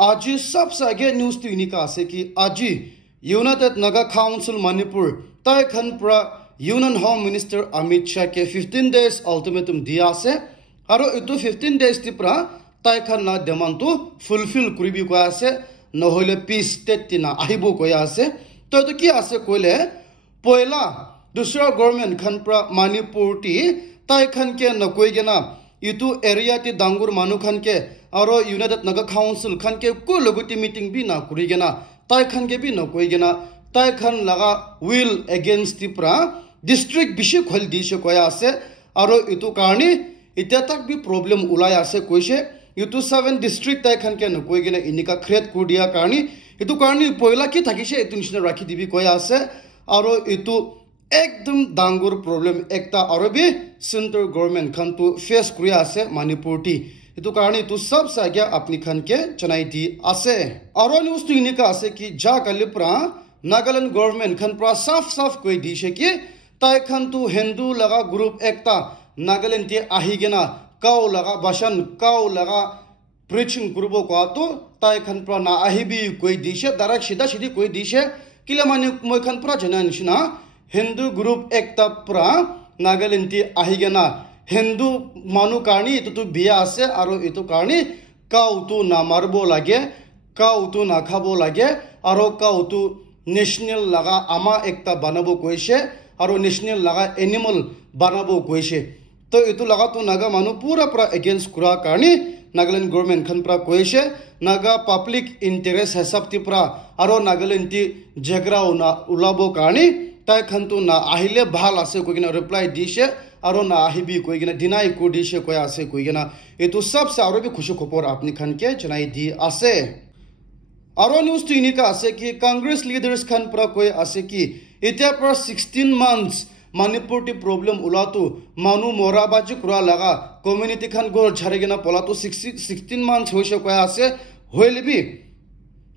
आज सबसे आगे न्यूज तो इन्हीं का है कि आज यूनाइटेड नागा काउंसिल मणिपुर तय खनपुरा union home minister Amit Shah के 15 days अल्टीमेटम दिया से और इतो 15 days तिप्रा तय खन ना डिमांड तो फुलफिल करिबी को आसे न होले पीस स्टेट ना आहिबो को आसे तो की आसे कोले पहला दूसरा गवर्नमेंट खनपुरा मणिपुर टी तय खन के न कोई गेना इतु एरिया ती दांगुर मानु खन के और यूनाइटेड नागा काउंसिल खन के को लोगोटी मीटिंग भी ना करी गेना तय खन के भी न कोई गेना तय खन लगा will against Tipra district Bysshe खोल दिशे कोया आसे और इतु कारणी इत्या तक भी प्रॉब्लम उलाय आसे कोइसे इतु 7 डिस्ट्रिक्ट तय खन के न कोई गेना इनिका क्रिएट कर दिया कारणी इतु कारणी पहिला की थाकिसे इतु निशना राखी दिबी कोया आसे और इतु एकदम दांगुर प्रॉब्लम एकता और भी सेंट्रल गवर्नमेंट खन तो फेस करिया आसे मणिपुर टी इतु कारणी तो सब साग्या अपनी खन के चनाई दी आसे और न्यूज तो इनिका आसे कि जा कलिप्रा नागालैंड गवर्नमेंट खन प्रा साफ साफ कोई दिशे कि तय खन तो हिंदू लगा ग्रुप एकता नागालैंड ते आहिगेना काउ लगा भाषण काउ लगा प्रीचिंग ग्रुपो को तो तय खन प्रा ना आहिबी कोई दिशे डायरेक्ट सीधा सीधी कोई दिशे किले माने मोय खन प्रा जना निशना हिंदू ग्रुप एकता प्रा नागालैंड ते आहिगेना हिंदू मानु कारणी इतु बिया आसे और इतु कारणी काउ तो ना मारबो लागे काउ तो ना खाबो लागे और काउ तो नेशनल लगा आमा एकता बनाबो कोइसे और नेशनल लगा एनिमल बनाबो कोइसे तो इतु लगा तो नागा मानु पूरा पूरा अगेंस्ट कुरा कारणी नागालैंड गवर्नमेंट खन प्रा कोइसे नागा पब्लिक इंटरेस्ट हिसाब तिप्रा और नागालैंड ती झगड़ा उलाबो कारणी तय खन तो ना आहिले भाल आसे कोइना रिप्लाई दिशे और ना आहिबी कोइना डिनाई को दिशे कोइ आसे कोइना इतु सब से और भी खुशी खबर अपनी खन के चनाई दी आसे और न्यूज तो इनिका आसे कि कांग्रेस लीडर्स खन प्रा कोई आसे कि इत्या प्रा 16 months मणिपुर टी प्रॉब्लम उला तो मानु मोराबाजी कुरा लगा कम्युनिटी खन गोर झरेगेना पला तो 16 months होइसे कोइ आसे होइले भी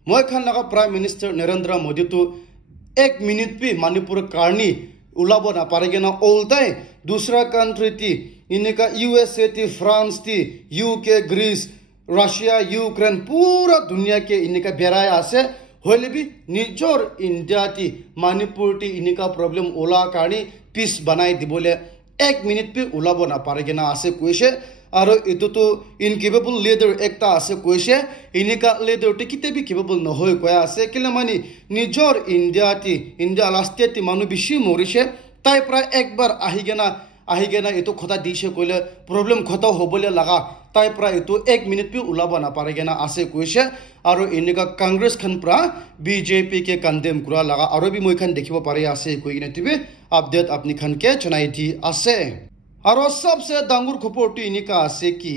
मोय खन लगा प्राइम मिनिस्टर नरेंद्र मोदी तो 1 मिनट भी मणिपुर कारणी उलाबो ना पारेगेना ओल्टाई दूसरा कंट्री ती इनका यूएसए ती फ्रांस ती यूके ग्रीस रशिया यूक्रेन पूरा दुनिया के इनका बेराय आसे होले भी निजोर इंडिया ती मणिपुर ती इनका प्रॉब्लम ओला कारणी पीस बनाई दी बोले 1 मिनट भी उलाबो ना पारेगेना आसे कोइसे और इतु तो इनकेपेबल लीडर एकता आसे कोइसे इनका लीडर टी किते भी केपेबल न होय कोया आसे किले मानी निजोर इंडिया ती इंडिया लास्टे ती मानु बिशी मोरिसे ताई प्राय एक बार आहिगेना इतु खता दिशे कोइले प्रॉब्लम खता हो बोले लगा ताई प्राय इतु 1 मिनट भी उलाबो ना पारेगेना आसे कोइसे और इनका कांग्रेस खन प्रा बीजेपी के कंडेम कुरा लगा और भी मोय खन देखिबो पारे आसे कोइने तिबे अपडेट अपनी खन के चनाई दी आसे और सबसे दांगुर खबर इनिका आसे कि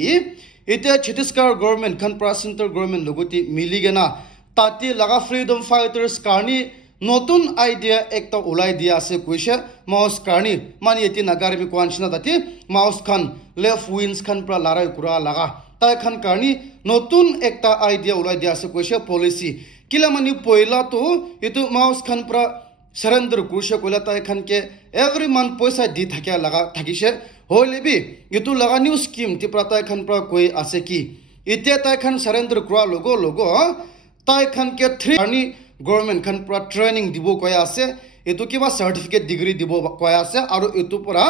इते छत्तीसगढ़ गवर्नमेंट खन प्रा सेंट्रल गवर्नमेंट लोगोती मिलीगेना ताती लगा फ्रीडम फाइटर्स कारणी नतुन आइडिया एक तो उलाई दिया आसे कोइसे माउस कारणी मानि यति नगार भी कोनसिना ताती माउस खन लेफ्ट विंग्स खन प्रा लाराय कुरा लगा ताय खन कारणी नतुन एकता आइडिया उलाई दिया आसे कोइसे पॉलिसी किला मानि पहिला तो इतु माउस खन प्रा सरेंडर कुरसे कोला ताय खन के एवरी मंथ पैसा दी थाकिया लगा थाकिसे होले भी इतु लगा न्यू स्कीम ति प्राताय खन प्रा कोई आसे कि इते ताय खन सरेंडर कुरा लोगो ताय खन के 3 आर्नी गवर्नमेंट खन प्रा ट्रेनिंग दिबो कोय आसे इतु किबा सर्टिफिकेट डिग्री दिबो कोय आसे और इतु पुरा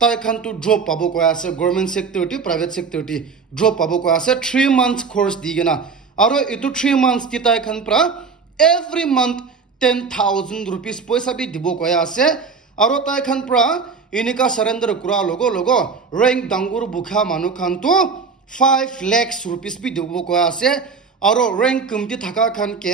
ताय खन तो ड्रॉप पाबो कोय आसे government sector T private sector T drop पाबो कोय आसे 3 months कोर्स दिगेना और इतु 3 months ति ताय खन प्रा एवरी मंथ 10,000 rupees पैसा भी दिबो कोय आसे और ताय खन प्रा इनिका सरेंडर कुरा लोगो रैंक दांगुर बुखा मानु खान तो 5 lakhs rupees भी दिबो कोय आसे और रैंक कमती थाका खान के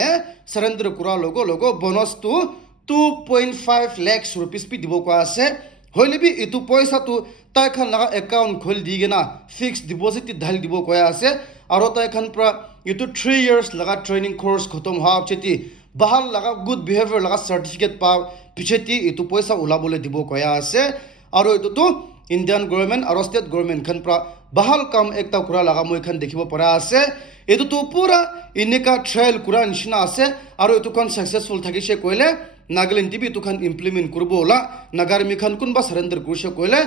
सरेंडर कुरा लोगो बोनस तो 2.5 lakhs rupees भी दिबो कोय आसे होले भी इतु पैसा तो ताय खन लगा अकाउंट खोल दिगेना फिक्स डिपॉजिट ढाल दिबो कोय आसे और ताय खन प्रा इतु 3 years लगा ट्रेनिंग कोर्स खत्म हाव छेती बहाल लगा गुड बिहेवियर लगा सर्टिफिकेट पा पिछेती इतु पैसा उला बोले दिबो कोया आसे और इतु तो इंडियन गवर्नमेंट और स्टेट गवर्नमेंट खन प्रा बहाल काम एकता कुरा लगा मोय खन देखिबो परा आसे इतु तो पूरा इनेका ट्रायल कुरा निशना आसे और इतु खन सक्सेसफुल थाकिसे कोइले नागालैंड टीबी इतु खन इम्प्लीमेंट करबोला नागार मिखन कुनबा सरेंडर कुरसे कोइले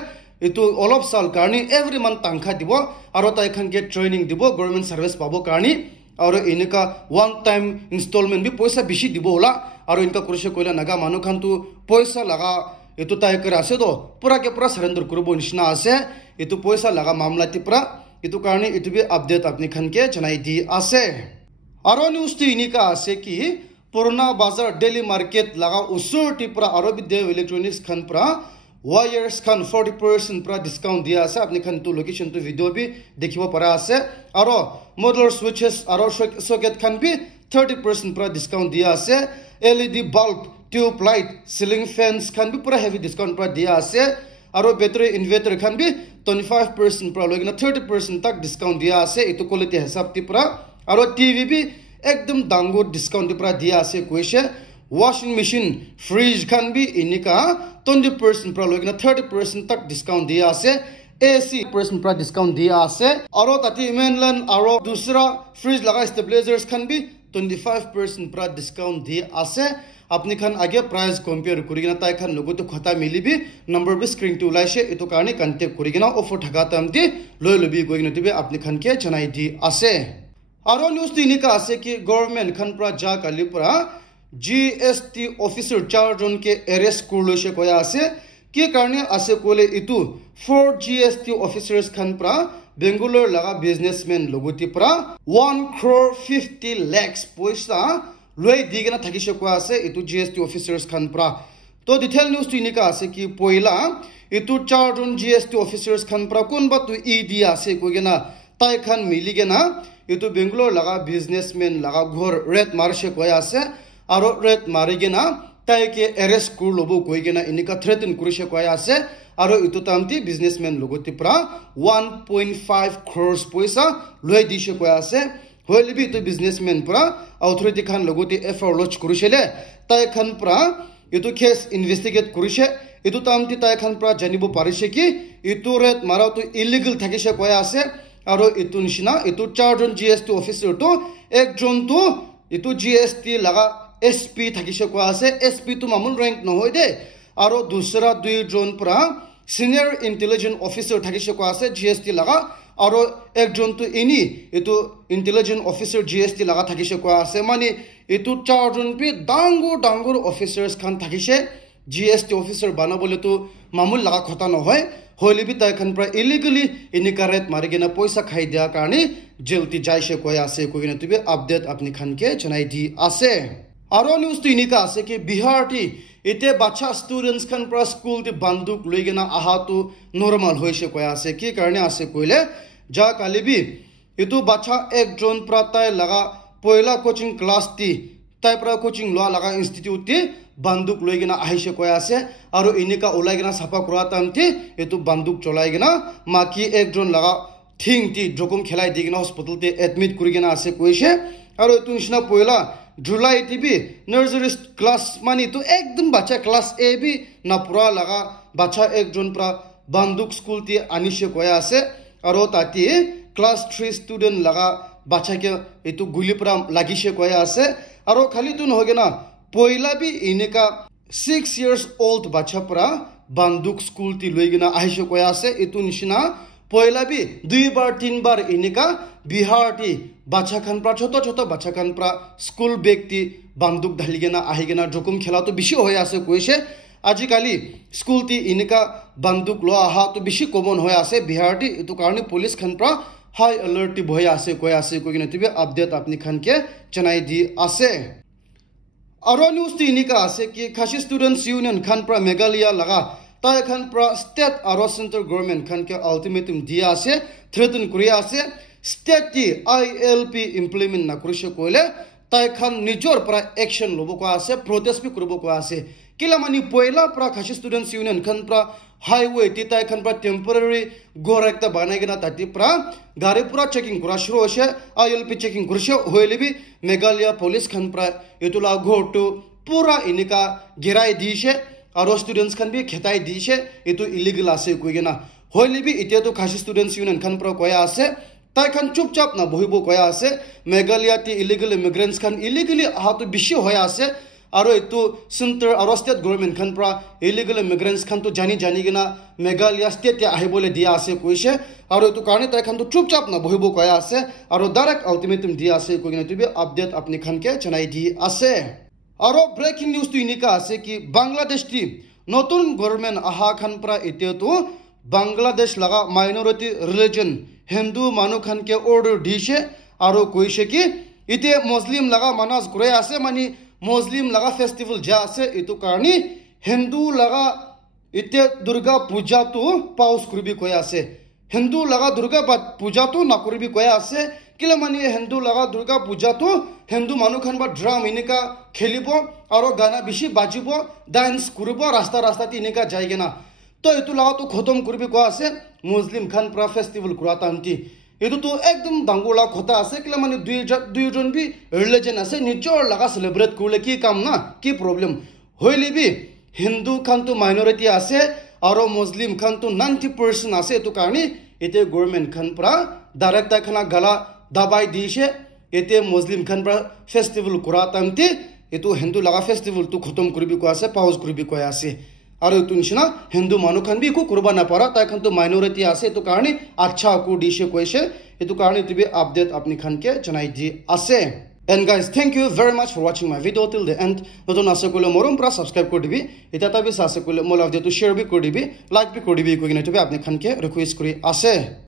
इतु अलप साल कारणी एवरी मंथ तांखा दिबो और ताय खन के ट्रेनिंग दिबो गवर्नमेंट सर्विस पाबो कारणी আৰু এনেকা ওৱান টাইম ইনষ্টলমেণ্ট বি পইচা বেছি দিব ওলা আৰু এনেকা কৰিছে কইলা নাগা মানুহ খানটো পইচা লাগা এটো তাই কৰে আছে তো পুৰাকে পুৰা সাৰেন্ডাৰ কৰিব নিচিনা আছে এটো পইচা লাগা মামলাটি পুৰা এটো কাৰণে এটো বি আপডেট আপনি খানকে জনাই দি আছে আৰু নিউজটো এনেকা আছে কি পুৰণা বাজাৰ ডেইলি মাৰ্কেট লাগা উচৰটি পুৰা আৰু বি দেৱ ইলেক্ট্ৰনিক্স খান পুৰা wires খান 40% পুৰা ডিসকাউন্ট দিয়া আছে আপনি খান তো লোকেশন তো ভিডিও বি দেখিব পাৰা আছে আৰু মডুলাৰ সুইচেস আৰু সকেট খান বি 30% পুৰা ডিসকাউন্ট দিয়া আছে LED bulb tube light ceiling fans খান বি পুৰা হেভি ডিসকাউন্ট পুৰা দিয়া আছে আৰু বেটাৰি ইনভাৰ্টাৰ খান বি 25% পুৰা লগিনা 30% তাক ডিসকাউন্ট দিয়া আছে এটো কোৱালিটি হিচাপ তি পুৰা আৰু টিভি বি একদম ডাঙৰ ডিসকাউন্ট পুৰা দিয়া আছে কৈছে washing machine fridge খান বি ইনিকা 20% পুৰা লগিনা 30% তাক ডিসকাউন্ট দিয়া আছে AC 10% পুৰা ডিসকাউন্ট দিয়া আছে আৰু তাতে ইমেনলেন আৰু দুসৰা ফ্ৰিজ লগা ষ্টেবিলাইজাৰ্স খান বি 25% পুৰা ডিসকাউন্ট দিয়া আছে আপনি খান আগে প্রাইস কম্পেয়ার করিগিনা তাই খান লগতো খতা মিলিবি নাম্বার বি স্ক্রিন টু লাইছে এটো কারণে কন্টাক্ট করিগিনা অফার ঠাকাতে আমতি লই লবি গইগিনা দিবে আপনি খান কে জানাই দি আছে আৰু নিউজ তিনিকা আছে কি গভর্নমেন্ট খান প্রা যা কালি প্রা GST অফিসার 4 জন কে অ্যারেস্ট করলছে কয়া আছে কি কারণে আছে কোলে ইতু 4 GST অফিসার্স খান প্রা বেঙ্গালুর লাগা বিজনেসম্যান লগতি প্রা 1 crore 50 lakhs পয়সা লই দিগনা থাকিছে কোয়া আছে ইতু GST অফিসার্স খান প্রা তো ডিটেইল নিউজ তিনিকা আছে কি পয়লা ইতু 4 জন GST অফিসার্স খান প্রা কোনবা তু ইডি আছে কইগেনা তাই খান মিলিগেনা ইতু বেঙ্গালুর লাগা বিজনেসম্যান লাগা ঘর রেড মারছে কয়া আছে আৰু ৰেড মাৰিগেনা তাইকে এৰেষ্ট কৰি লব কৈগেনা ইনিকা থ্ৰেটেন কৰিছে কৈ আছে আৰু ইটো তামতি বিজনেসম্যান লগতি পৰা 1.5 crores পইচা লৈ দিছে কৈ আছে হইলিবি ইটো বিজনেসম্যান পৰা অথৰিটি খান লগতি এফআইআৰ লঞ্চ কৰিছিলে তাই খান পৰা ইটো কেছ ইনভেষ্টিগেট কৰিছে ইটো তামতি তাই খান পৰা জানিব পাৰিছে কি ইটো ৰেড মাৰাটো ইলিগেল থাকিছে কৈ আছে আৰু ইটো নিচিনা ইটো 4 জন GST অফিচাৰ তো একজন তো ইটো GST লাগা SP থাকিছে কোৱা আছে SP তো মামুল ৰেংক নহয় দে আৰু দুসৰা দুই জন পৰা সিনিয়ৰ ইন্টেলিজেন্ট অফিচাৰ থাকিছে কোৱা আছে GST লাগা আৰু একজন তো ইনি এটো ইন্টেলিজেন্ট অফিচাৰ GST লাগা থাকিছে কোৱা আছে মানে এটো 4 জন পি ডাঙৰ অফিচাৰ্স খান থাকিছে GST অফিচাৰ বানাবলে তো মামুল লাগা কথা নহয় হইলিবি তাই খান পৰা ইলিগেলি ইনিকাৰেট মাৰিগেনা পইচা খাই দিয়া কাৰণে জেলতি যাইছে কৈ আছে কইনা তিবে আপডেট আপনি খানকে জনাই দি আছে আৰু নিউজ তিনিকা আছে কি বিহাৰটি এতে বাচ্চা স্টুডেন্টস খান পৰা স্কুল তে বন্দুক লৈগেনা আহাটো নৰমাল হৈছে কৈ আছে কি কাৰণে আছে কইলে যা কালিবি এটো বাচ্চা একজন প্ৰাতাই লাগা পয়লা কোচিং ক্লাস টি তাই পৰা কোচিং লোৱা লাগা ইনস্টিটিউট টি বন্দুক লৈগেনা আহিছে কৈ আছে আৰু ইনিকা ওলাইগেনা সাফা কৰা তামতি এটো বন্দুক চলাইগেনা মাকি একজন লাগা থিং টি জকুম খেলাই দিগেনা হসপিটাল তে এডমিট কৰিগেনা আছে কৈছে আৰু এটো নিচিনা পয়লা জুলাই টিবি নার্সারি ক্লাস মানে তো একদম বাচ্চা ক্লাস এ বি না পুরা লাগা বাচ্চা একজন প্রা বন্দুক স্কুল তে আনিছে কয়া আছে আর তাতে ক্লাস 3 স্টুডেন্ট লাগা বাচ্চাকে এটো গুলি প্রা লাগিছে কয়া আছে আর খালি তো নহগে না পয়লা বি ইনেকা 6 years old বাচ্চা প্রা বন্দুক স্কুল তে লইগিনা আহিছে কয়া আছে এটো নিচিনা পয়লা বি 2 বার 3 বার ইনিকা বিহারটি বাচ্চা খান প্রা ছোট বাচ্চা খান প্রা স্কুল ব্যক্তি বন্দুক ঢালিগেনা আহিগেনা জকুম খেলা তো বেশি হয়ে আছে কৈছে আজিকালি স্কুল টি ইনিকা বন্দুক লো আহা তো বেশি কমন হয়ে আছে বিহারটি এটো কারণে পুলিশ খান প্রা হাই অ্যালার্ট টি বহে আছে কইনা তিবে আপডেট আপনি খানকে জানাই দি আছে আৰু নিউজ টি ইনিকা আছে কি খাসি স্টুডেন্টস ইউনিয়ন খান প্ৰা মেঘালয়া লাগা তাই খান প্ৰা স্টেট আৰু সেন্ট্ৰাল গভৰ্নমেন্ট খান কে আলটিমেটাম দিয়া আছে থ্ৰেটন কৰিয়া আছে স্টেট টি ILP ইমপ্লিমেন্ট না কৰিছে কইলে তাই খান নিজৰ পৰা একশন লব কোৱা আছে প্ৰটেষ্ট বি কৰিব কোৱা আছে কিলা মানি পয়লা পৰা খাসি স্টুডেন্টস ইউনিয়ন খান পৰা হাইওয়ে টি তাই খান পৰা টেম্পোৰাৰি গোৰ একটা বানাইগেনা তাতি পৰা গাড়ি পুৰা চেকিং কৰা শুৰু হইছে ILP চেকিং কৰছে হইলেবি মেঘালয়া পুলিশ খান পৰা এতুলা ঘৰটো পুৰা ইনিকা গেৰাই দিছে আৰু স্টুডেন্টস খান বি খেতাই দিছে এটো ইলিগেল আছে কইগেনা হইলেবি এতিয়া তো খাসি স্টুডেন্টস ইউনিয়ন খান পৰা কয়া আছে তাই খান চুপচাপ না বহিব কয়া আছে মেঘালয়া টি ইলিগেল ইমিগ্রেন্টস খান ইলিগেলি আহাতো বেশি হয়ে আছে aro etu center aro state government khan pra illegal immigrants khan to jani gina Meghalaya state ya ahibole dia ase koise aro etu karne tai khan to chupchap na bohibo koya ase aro direct ultimatum dia ase koina tu be update apni khan ke chanai di ase aro breaking news tu inika ase ki Bangladesh ti notun government aha khan pra ete to Bangladesh laga minority religion Hindu manu khan ke order dishe aro koise ki ite Muslim laga manas kure ase mani Muslim laga festival ja ase etu karni Hindu laga ite Durga puja tu pause kuribi koya ase Hindu laga Durga puja tu na kuribi koya ase kila mani Hindu laga Durga puja tu Hindu manu khan ba drum inika khelibo aro gana bishi bajibo dance kuribo rasta ti inika jaigena to etu laga tu khotom kuribi koya ase Muslim khan pra festival kurata anti etu to ekdom dangula khota ase kila mani duijon bi religion ase nijor laga celebrate kurle ki kam na ki problem hoile bi Hindu khan to minority ase aro Muslim khan to 90% ase etu karni ete government khan pra director khana gala dabai dishe ete Muslim khan pra festival kuratamti etu Hindu laga festival tu khotom kuribi ko ase pause kuribi ko ase aro etu nishina Hindu manu khan bi ku kurba na para ta khan to minority ase etu karni acha ku dishe koise etu karni tibe update apni khan ke janai di ase. And guys, thank you very much for watching my video till the end. Notun ase kole morom pra subscribe kor dibi eta ta bi ase kole mol update to share bi kor dibi like bi kor dibi ko gina tibe apni khan ke request kori ase.